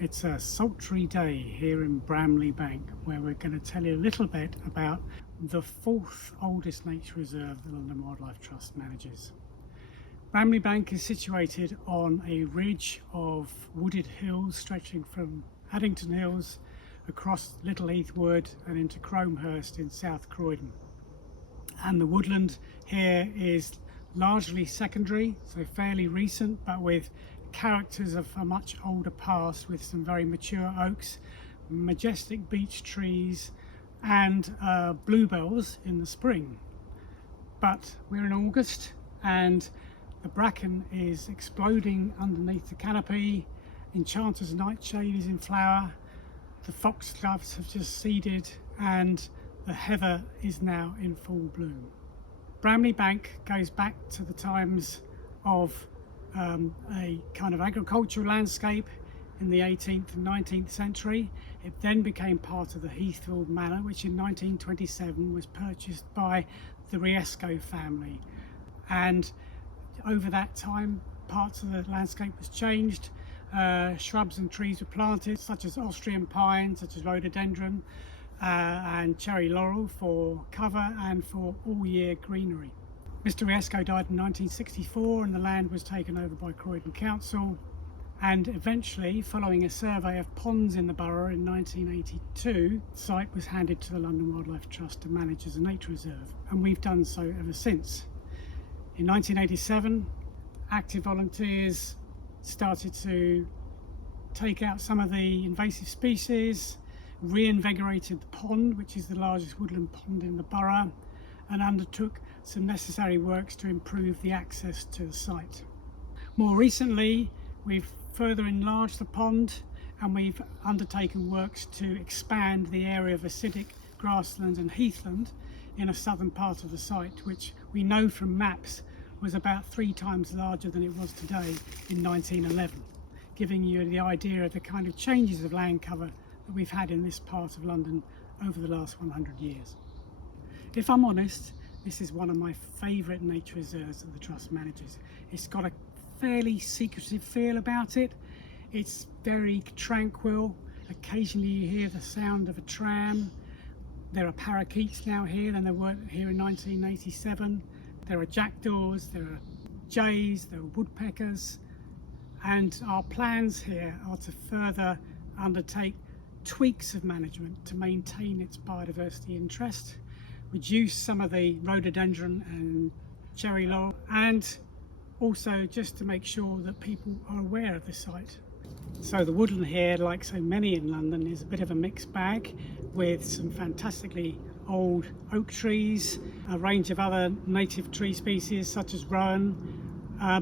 It's a sultry day here in Bramley Bank, where we're going to tell you a little bit about the fourth oldest nature reserve the London Wildlife Trust manages. Bramley Bank is situated on a ridge of wooded hills stretching from Addington Hills across Little Heath Wood and into Cromehurst in South Croydon. And the woodland here is largely secondary, so fairly recent, but with characters of a much older past, with some very mature oaks, majestic beech trees and bluebells in the spring. But we're in August and the bracken is exploding underneath the canopy, enchanter's nightshade is in flower, the foxgloves have just seeded and the heather is now in full bloom. Bramley Bank goes back to the times of a kind of agricultural landscape in the 18th and 19th century. It then became part of the Heathfield Manor, which in 1927 was purchased by the Riesco family. And over that time, parts of the landscape was changed. Shrubs and trees were planted, such as Austrian pine, such as rhododendron, and cherry laurel for cover and for all-year greenery. Mr. Riesco died in 1964 and the land was taken over by Croydon Council, and eventually, following a survey of ponds in the borough in 1982, the site was handed to the London Wildlife Trust to manage as a nature reserve, and we've done so ever since. In 1987, active volunteers started to take out some of the invasive species, reinvigorated the pond, which is the largest woodland pond in the borough, and undertook some necessary works to improve the access to the site. More recently, we've further enlarged the pond and we've undertaken works to expand the area of acidic grassland and heathland in a southern part of the site, which we know from maps was about 3 times larger than it was today in 1911, giving you the idea of the kind of changes of land cover that we've had in this part of London over the last 100 years. If I'm honest, this is one of my favourite nature reserves that the Trust manages. It's got a fairly secretive feel about it. It's very tranquil. Occasionally you hear the sound of a tram. There are parakeets now here than there were here in 1987. There are jackdaws, there are jays, there are woodpeckers, and our plans here are to further undertake tweaks of management to maintain its biodiversity interest, reduce some of the rhododendron and cherry laurel, and also just to make sure that people are aware of the site. So the woodland here, like so many in London, is a bit of a mixed bag, with some fantastically old oak trees, a range of other native tree species such as rowan,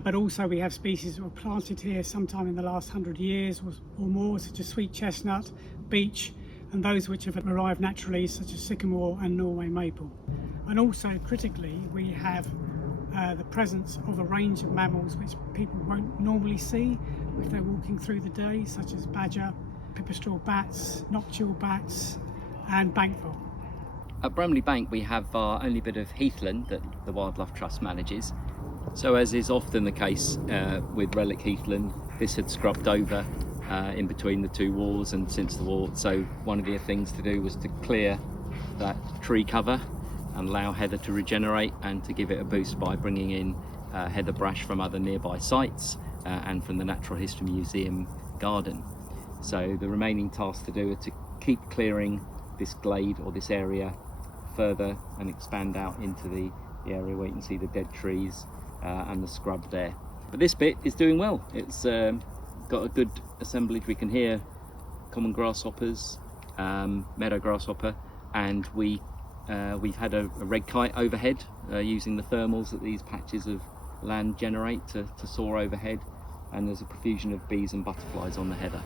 but also we have species that were planted here sometime in the last 100 years or more, such as sweet chestnut, beech, and those which have arrived naturally, such as sycamore and Norway maple. And also critically, we have the presence of a range of mammals which people won't normally see if they're walking through the day, such as badger, pipistrelle bats, noctule bats and bankvole. At Bramley Bank we have our only bit of heathland that the Wildlife Trust manages. So, as is often the case with relic heathland, this had scrubbed over in between the two walls and since the war. So one of the things to do was to clear that tree cover and allow heather to regenerate, and to give it a boost by bringing in heather brash from other nearby sites and from the Natural History Museum garden. So the remaining tasks to do are to keep clearing this glade or this area further and expand out into the area where you can see the dead trees and the scrub there. But this bit is doing well. It's got a good assemblage. We can hear common grasshoppers, meadow grasshopper, and we've had a red kite overhead using the thermals that these patches of land generate to soar overhead, and there's a profusion of bees and butterflies on the heather.